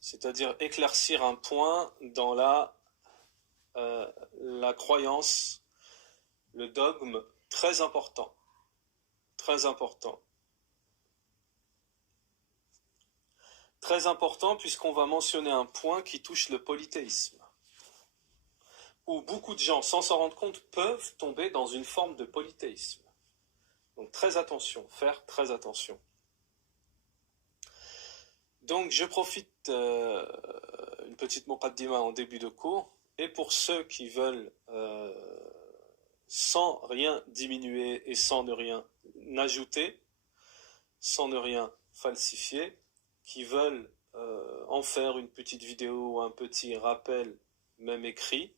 c'est-à-dire éclaircir un point dans la croyance, le dogme, très important, très important. Très important puisqu'on va mentionner un point qui touche le polythéisme, où beaucoup de gens, sans s'en rendre compte, peuvent tomber dans une forme de polythéisme. Donc très attention, faire très attention. Donc je profite une petite muqaddima en début de cours, et pour ceux qui veulent, sans rien diminuer et sans ne rien ajouter, sans ne rien falsifier, qui veulent en faire une petite vidéo ou un petit rappel, même écrit,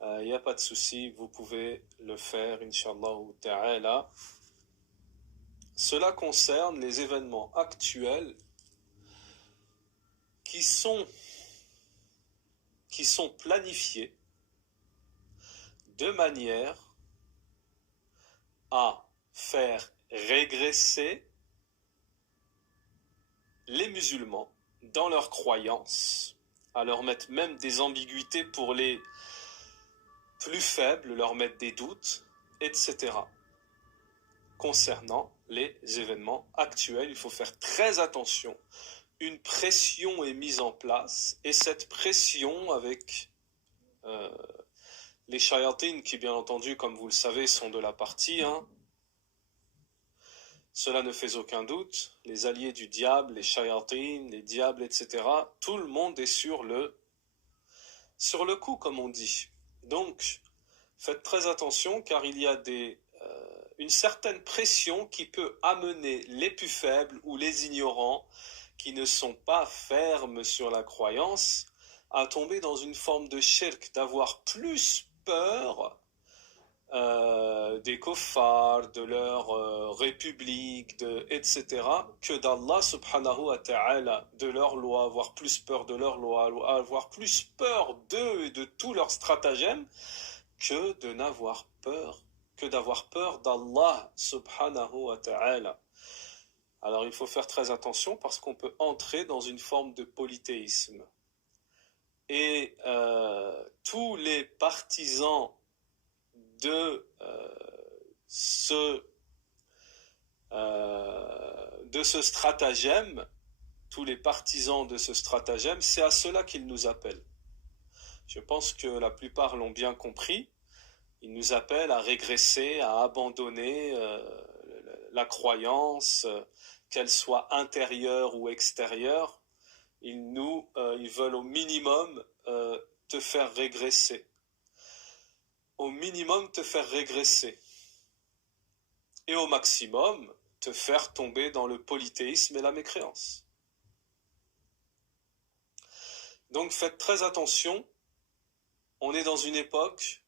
il n'y a pas de souci, vous pouvez le faire, Inch'Allah ta'ala. Cela concerne les événements actuels qui sont planifiés de manière à faire régresser les musulmans dans leurs croyances, à leur mettre même des ambiguïtés pour les plus faibles, leur mettre des doutes, etc. Concernant les événements actuels, il faut faire très attention. Une pression est mise en place, et cette pression avec les shayatines, qui bien entendu, comme vous le savez, sont de la partie, cela ne fait aucun doute, les alliés du diable, les shayatines, les diables, etc., tout le monde est sur le coup, comme on dit. Donc, faites très attention, car il y a une certaine pression qui peut amener les plus faibles ou les ignorants, qui ne sont pas fermes sur la croyance, à tomber dans une forme de shirk, d'avoir plus peur des kuffars, de leur république, etc., que d'Allah subhanahu wa ta'ala, de leur loi, avoir plus peur de leur loi, avoir plus peur d'eux et de tous leurs stratagèmes, que d'avoir peur d'Allah subhanahu wa ta'ala. Alors il faut faire très attention parce qu'on peut entrer dans une forme de polythéisme. Et tous les partisans de ce stratagème, tous les partisans de ce stratagème, c'est à cela qu'ils nous appellent. Je pense que la plupart l'ont bien compris. Ils nous appellent à régresser, à abandonner la croyance, qu'elle soit intérieure ou extérieure. Ils veulent au minimum te faire régresser. Au minimum te faire régresser. Et au maximum te faire tomber dans le polythéisme et la mécréance. Donc faites très attention. On est dans une époque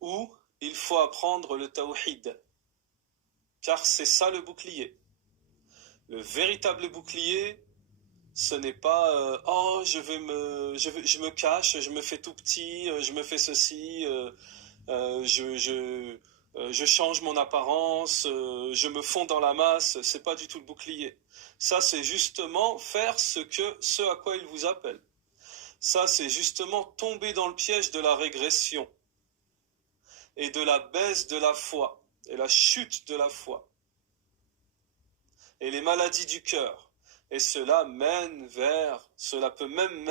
où il faut apprendre le tawhid, car c'est ça le bouclier. Le véritable bouclier, ce n'est pas je me cache, je me fais tout petit, je me fais ceci, je change mon apparence, je me fonds dans la masse. C'est pas du tout le bouclier. Ça, c'est justement faire ce à quoi il vous appelle. Ça, c'est justement tomber dans le piège de la régression et de la baisse de la foi et la chute de la foi et les maladies du cœur. Et cela peut même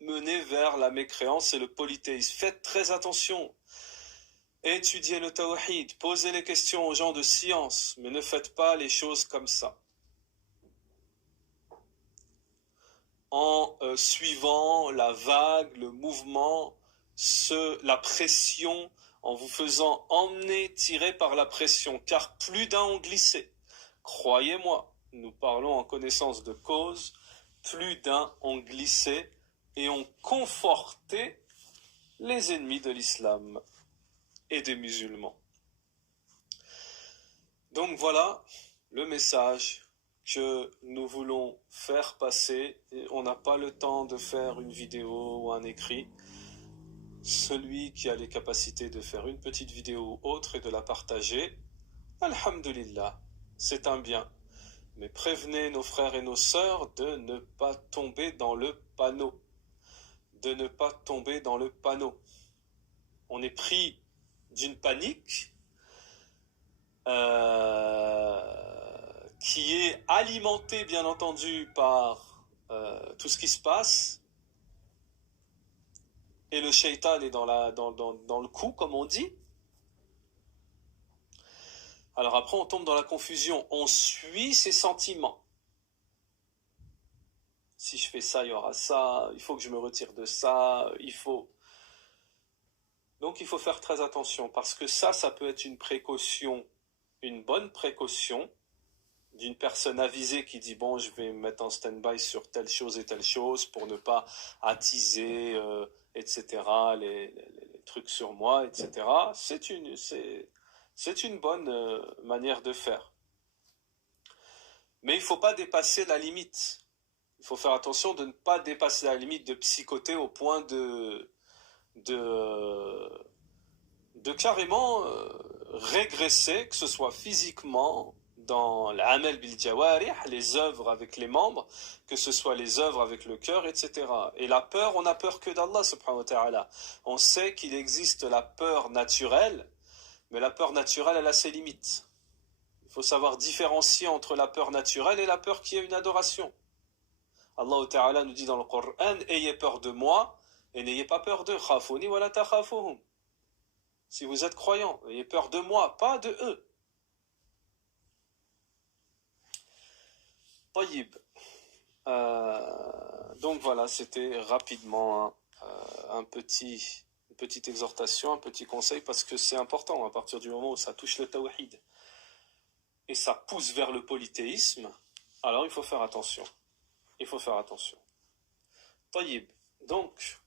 mener vers la mécréance et le polythéisme. Faites très attention. Étudiez le tawhid, posez les questions aux gens de science, mais ne faites pas les choses comme ça. En suivant la vague, le mouvement, la pression, en vous faisant emmener, tirer par la pression, car plus d'un ont glissé. Croyez-moi, nous parlons en connaissance de cause, plus d'un ont glissé et ont conforté les ennemis de l'islam et des musulmans. Donc voilà le message que nous voulons faire passer. Et on n'a pas le temps de faire une vidéo ou un écrit. Celui qui a les capacités de faire une petite vidéo ou autre et de la partager, alhamdulillah, c'est un bien. Mais prévenez nos frères et nos sœurs de ne pas tomber dans le panneau. De ne pas tomber dans le panneau. On est pris d'une panique qui est alimentée, bien entendu, par tout ce qui se passe. Et le shaitan est dans le coup, comme on dit. Alors après, on tombe dans la confusion. On suit ses sentiments. Si je fais ça, il y aura ça. Il faut que je me retire de ça. Donc il faut faire très attention. Parce que ça peut être une précaution, une bonne précaution d'une personne avisée qui dit bon, je vais me mettre en stand-by sur telle chose et telle chose pour ne pas attiser, etc., les trucs sur moi, etc. C'est une bonne manière de faire. Mais il ne faut pas dépasser la limite. Il faut faire attention de ne pas dépasser la limite de psychoter au point de carrément régresser, que ce soit physiquement, dans l'amel bil jawarih, les œuvres avec les membres, que ce soit les œuvres avec le cœur, etc. Et la peur, on n'a peur que d'Allah subhanahu wa ta'ala. On sait qu'il existe la peur naturelle, mais la peur naturelle, elle a ses limites. Il faut savoir différencier entre la peur naturelle et la peur qui est une adoration. Allah ta'ala nous dit dans le Coran, ayez peur de moi et n'ayez pas peur d'eux. Khafuni wa la takhafuhum. Si vous êtes croyants, ayez peur de moi, pas de eux. Tayyib. Donc voilà, c'était rapidement une petite exhortation, un petit conseil, parce que c'est important à partir du moment où ça touche le tawhid et ça pousse vers le polythéisme, alors il faut faire attention. Il faut faire attention. Tayyib. Donc,